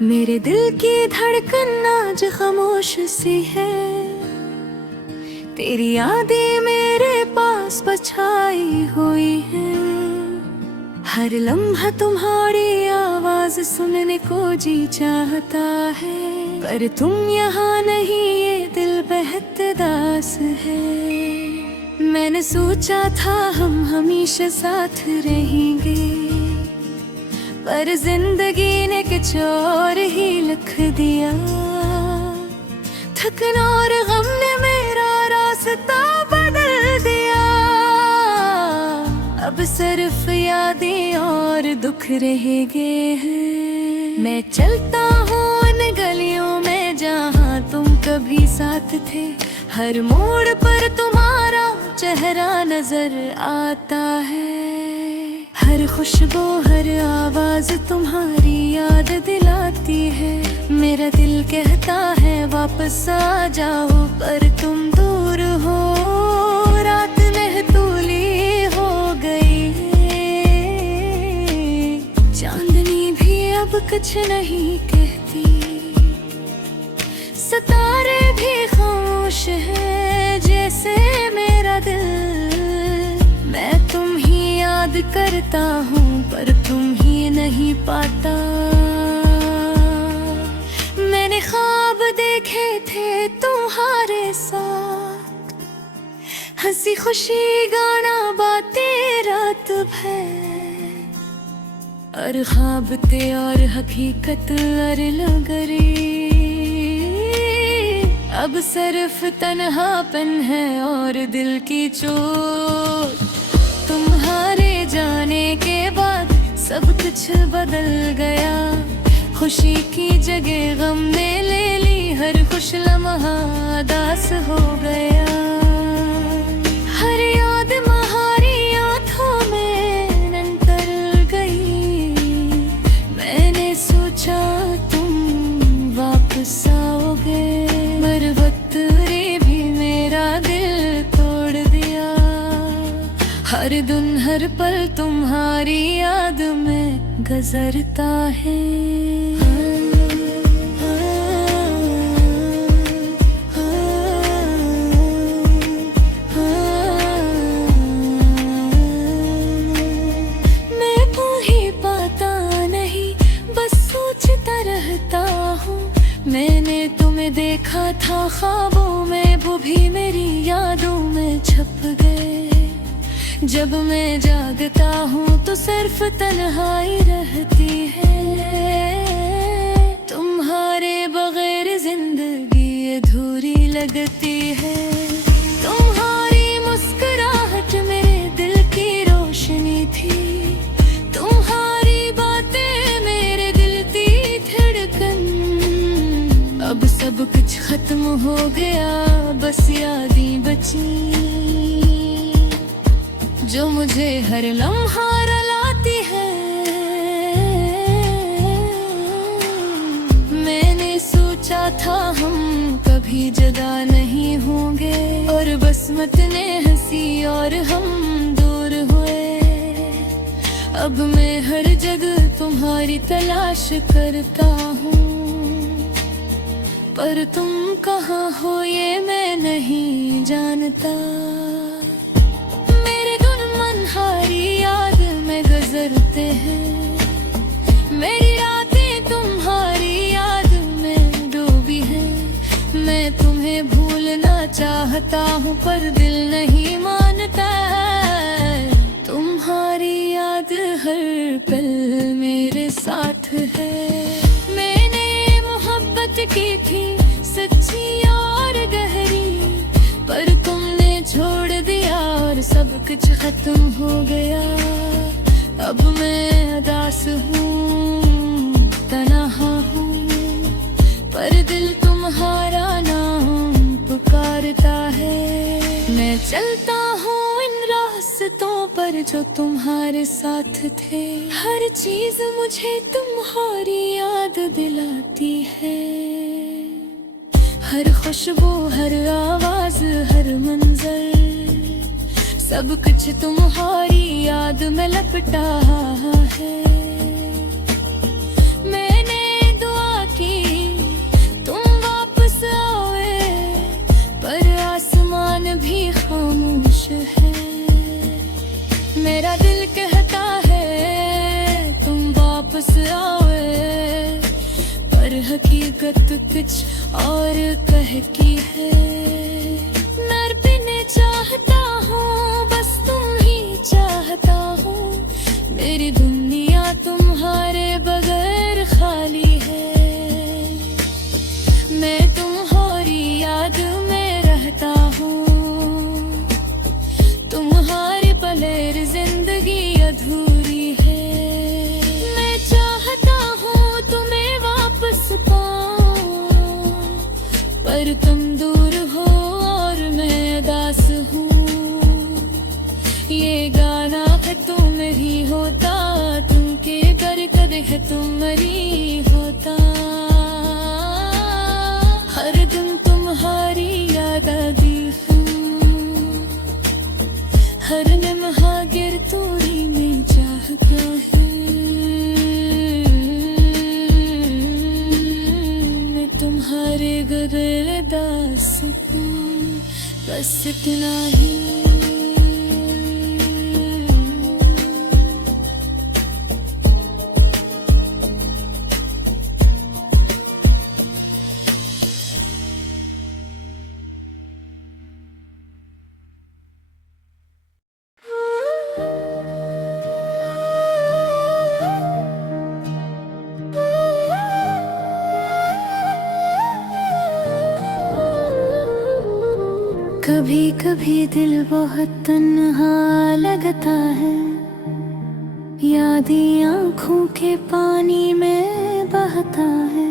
मेरे दिल की धड़कन आज खामोश सी है, तेरी यादें मेरे पास बछाई हुई है। हर लम्हा तुम्हारी आवाज सुनने को जी चाहता है, पर तुम यहाँ नहीं ये दिल बेहद दास है। मैंने सोचा था हम हमेशा साथ रहेंगे, पर जिंदगी ने कुछ और ही लिख दिया। थकन और गम ने मेरा रास्ता बदल दिया, अब सिर्फ यादें और दुख रह गए हैं। मैं चलता हूँ उन गलियों में जहाँ तुम कभी साथ थे, हर मोड़ पर तुम्हारा चेहरा नजर आता है। हर खुशबू हर आवाज तुम्हारी याद दिलाती है। मेरा दिल कहता है वापस आ जाओ, पर तुम दूर हो, रात महतूली हो गई है। चांदनी भी अब कुछ नहीं कहती, सितारे भी खामोश है जैसे मेरा दिल। मैं तुम ही याद करता हूँ, पर तुम ही नहीं पाता। मैंने ख्वाब देखे थे तुम्हारे साथ, हंसी खुशी गाना बातें रात भर, और ख्वाब थे और हकीकत अरलगरी। अब सिर्फ तन्हापन है और दिल की चोट। तुम्हारे जाने के बाद सब कुछ बदल गया, खुशी की जगह गम ने ले ली। हर खुश लम्हा उदास हो गया, हर याद तुम्हारी आँखों में नितर गई। मैंने सोचा तुम वापस आओगे, पर वक्त ने भी मेरा दिल तोड़ दिया। हर दिन हर पल तुम्हारी याद में गुजरता है। मैं को ही पाता नहीं, बस सोचता रहता हूँ। मैंने तुम्हें देखा था ख्वाबों में, वो भी मेरी यादों में छप गए। जब मैं जागता हूँ तो सिर्फ तन्हाई रहती है। तुम्हारे बगैर जिंदगी अधूरी लगती है। तुम्हारी मुस्कुराहट मेरे दिल की रोशनी थी, तुम्हारी बातें मेरे दिल की धड़कन। अब सब कुछ खत्म हो गया, बस यादें बची जो मुझे हर लम्हा रुलाती है। मैंने सोचा था हम कभी जुदा नहीं होंगे, और बसमत ने हंसी और हम दूर हुए। अब मैं हर जगह तुम्हारी तलाश करता हूँ, पर तुम कहाँ हो ये मैं नहीं जानता। तुम्हारी याद में गुजरते हैं, मेरी रातें तुम्हारी याद में डूबी हैं। मैं तुम्हें भूलना चाहता हूँ, पर दिल नहीं मानता। तुम्हारी याद हर पल मेरे साथ है। मैंने मोहब्बत की थी सच्ची और गहरी, पर तुमने छोड़ दिया और सब कुछ खत्म हो गया। अब मैं उदास हूँ, तन्हा हूँ, पर दिल तुम्हारा नाम पुकारता है। मैं चलता हूँ इन रास्तों पर जो तुम्हारे साथ थे। हर चीज मुझे तुम्हारी याद दिलाती है। हर खुशबू हर आवाज हर मंजर, सब कुछ तुम्हारी याद में लपटा है। मैंने दुआ पास आवे, पर हकीकत कुछ और कह की है। मैं बिना चाहता हूँ, बस तुम ही चाहता हूँ, मेरी दुनिया तुम्हारे बगैर खाली है। मैं तुम्हारी याद में रहता हूँ, तुम्हारे बगैर जिंदगी अधूरी है। मैं चाहता हूँ तुम्हें वापस पाऊँ, पर तुम दूर हो और मैं उदास हूँ। ये गाना है तुम ही होता, तुम के कर कर है तुम मरी होता। हर दिन तुम्हारी याद आती हूँ, हर लम्हा गिर तोरी में चाह क्या है। मैं तुम्हारे गगल दास हूँ, बस इतना ही। कभी कभी दिल बहुत तन्हा लगता है, यादें आँखों के पानी में बहता है।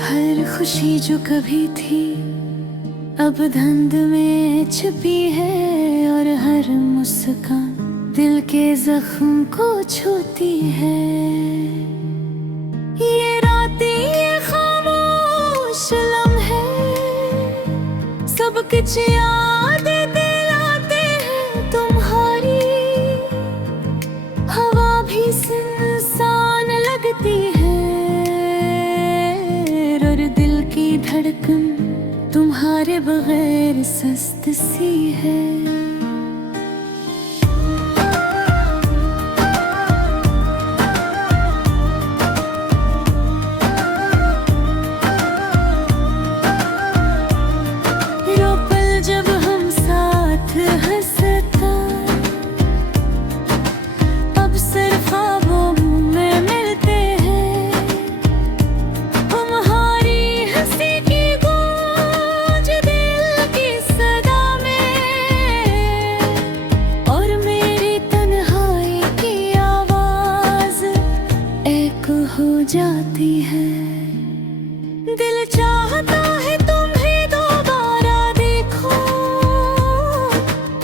हर खुशी जो कभी थी अब धुंध में छिपी है, और हर मुस्कान दिल के जख्म को छूती है। ये ये खामोश लम्हे सब कुछ याद दिलाते हैं तुम्हारी। हवा भी सुनसान लगती है, और दिल की धड़कन तुम्हारे बगैर सुस्त सी है। जाती है दिल चाहता है तुम्हें दोबारा देखो,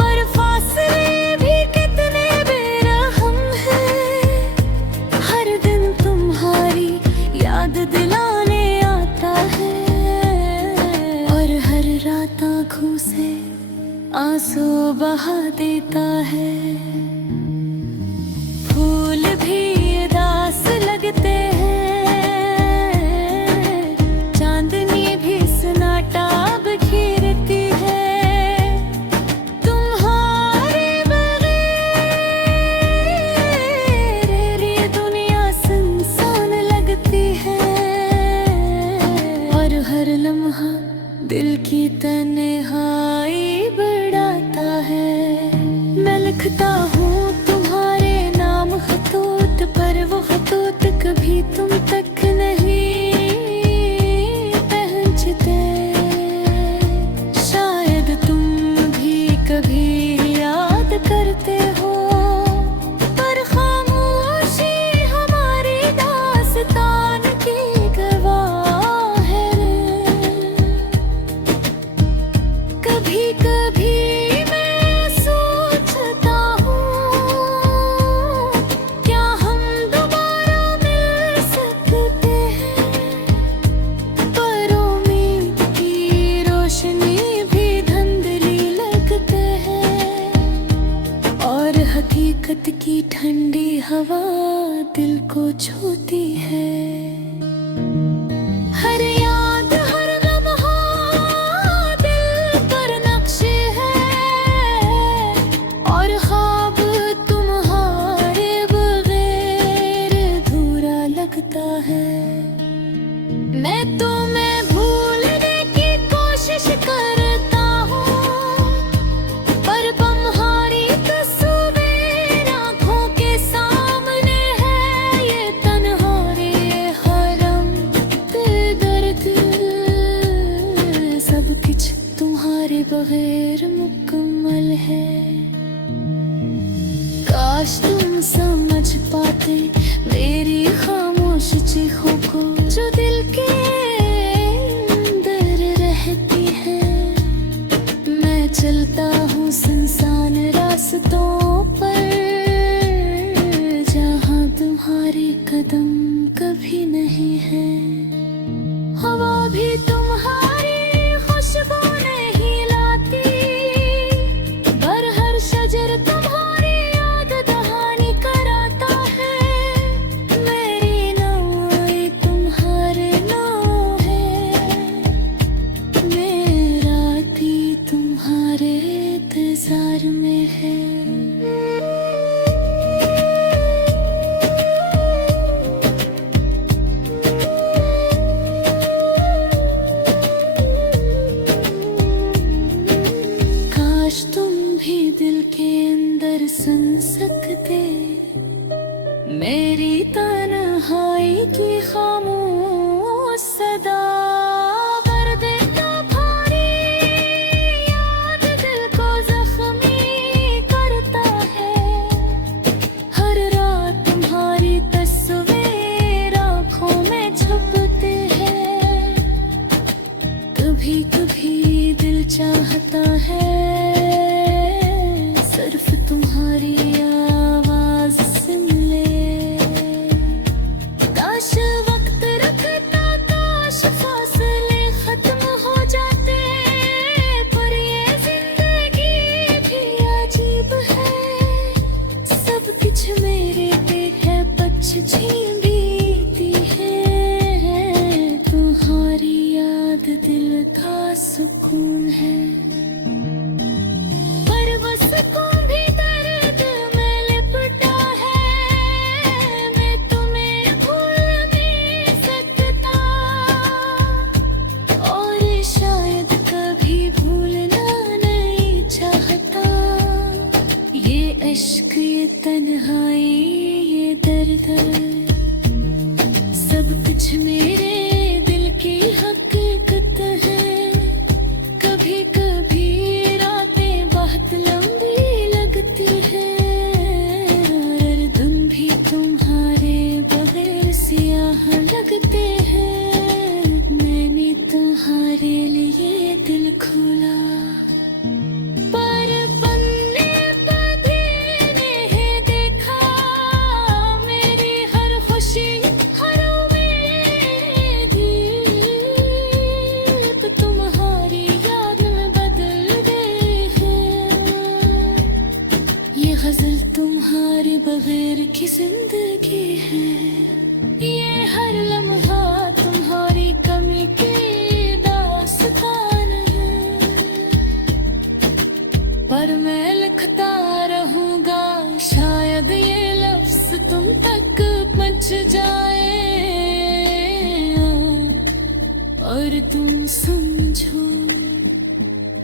पर फासले भी कितने बेरहम हैं। हर दिन तुम्हारी याद दिलाने आता है, और हर रात आँखों से आंसू बहा देता है। फूल भी उदास लगते हैं, दिल की तन्हाई बढ़ाता है। मैं लिखता हूँ तुम्हारे नाम खतूत पर, वो खतूत कभी तुम तक नहीं पहुँचते। शायद तुम भी कभी याद करते हो, पर खामोशी हमारी दास्तान की गवाह है। कभी कभी मैं सोचता हूँ, क्या हम दोबारा मिल सकते हैं, पर उम्मीद की रोशनी भी धुंधली लगते हैं, और हकीकत की ठंडी हवा दिल को छूती है। हर याद हर लम्हा दिल पर नक्शे है, काश तुम समझ पाते मेरी खामोश चीखों को, जो दिल के अंदर रहती है। मैं चलता हूँ सुनसान रास्तों पर, जहाँ तुम्हारे कदम कभी नहीं है। हवा भी तुम्हारी खुशबू नहीं लाती, बरहर शजर तुम्हारी याद दहानी कराता है। मेरी नाई तुम्हारे नाम है, मेरा दी तुम्हारे इंतजार में है। काश तुम भी दिल के अंदर सुन सकते मेरी तन्हाई की खामोश सदा। कर देता भारी याद दिल को जख्मी करता है। हर रात तुम्हारी तस्वीर आँखों में छपते हैं। कभी कभी दिल चाहता है सिर्फ तुम्हारी आवाज सुन ले। काश वक्त रखता, काश फासले खत्म हो जाते, पर ये जिंदगी भी अजीब है। सब कुछ मेरे पे है, पछ झील बीती है। तुम्हारी याद दिल का सुकून है, पर वो सुकून भी दर्द में लिपटा है। मैं तुम्हें भूल नहीं सकता, और शायद कभी भूलना नहीं चाहता। ये इश्क, ये तन्हाई, ये दर्द, सब कुछ मेरे दिल की हकीकत है। कभी कभी रातें बहुत लंबी लगती है, और दिन भी तुम्हारे बगैर सियाह लगते हैं। मैंने तुम्हारे लिए दिल खोला, पर पन्ने पर भी नहीं देखा। मेरी हर खुशी, हर उम्मीद तुम्हारी याद में बदल गए हैं। ये गजल तुम्हारे बगैर की जिंदगी है। ये हर लम्हा तुम्हारी कमी की दास्तान है। पर मैं लिखता रहूंगा, शायद ये लफ्ज तुम तक पहुंच जाए, और तुम समझो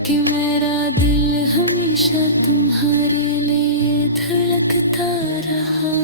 कि मेरा दिल हमेशा तुम्हारे लिए धड़कता रहा।